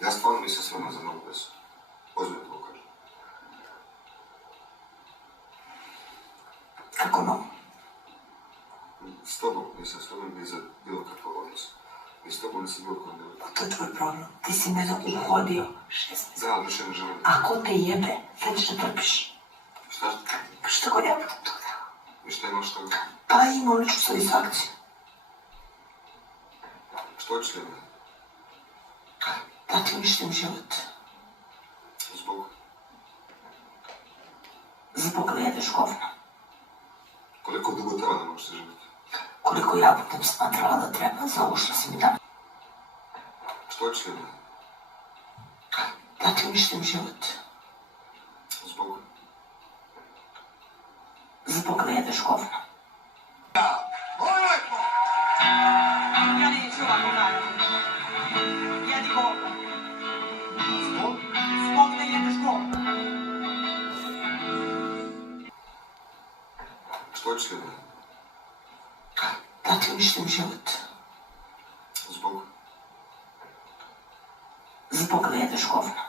Ja stvarno nisam spreman za novu vezu. Ozbiljno to kažem. Kako novu? S tobom nisam spreman ni za bilo kakav odnos. Ni s tobom nisam bilo kakav odnos. To je tvoj problem. Ti si mene uhodio 6 mjeseci. Da, ali više ne želim. Ako te jebe, sad ćeš da trpiš. Šta? Šta god ja budem to dao. I šta imaš toga? Pa imam ličnu satisfakciju. Što ćeš li me? Da ti uništim život. Zbog? Zbog da jedeš govno. Koliko dugo treba da možete živjeti? Koliko ja budem smatrala da treba za ovo što si mi dao. Što ćeš li me? Da ti uništim život. Zbog? Zbog da jedeš govno. Ja neću ovako raditi. Jedi govno. Zbog? Zbog da jedeš govno. Što ćeš li me? Da ti uništim život. Zbog? Zbog da jedeš govno.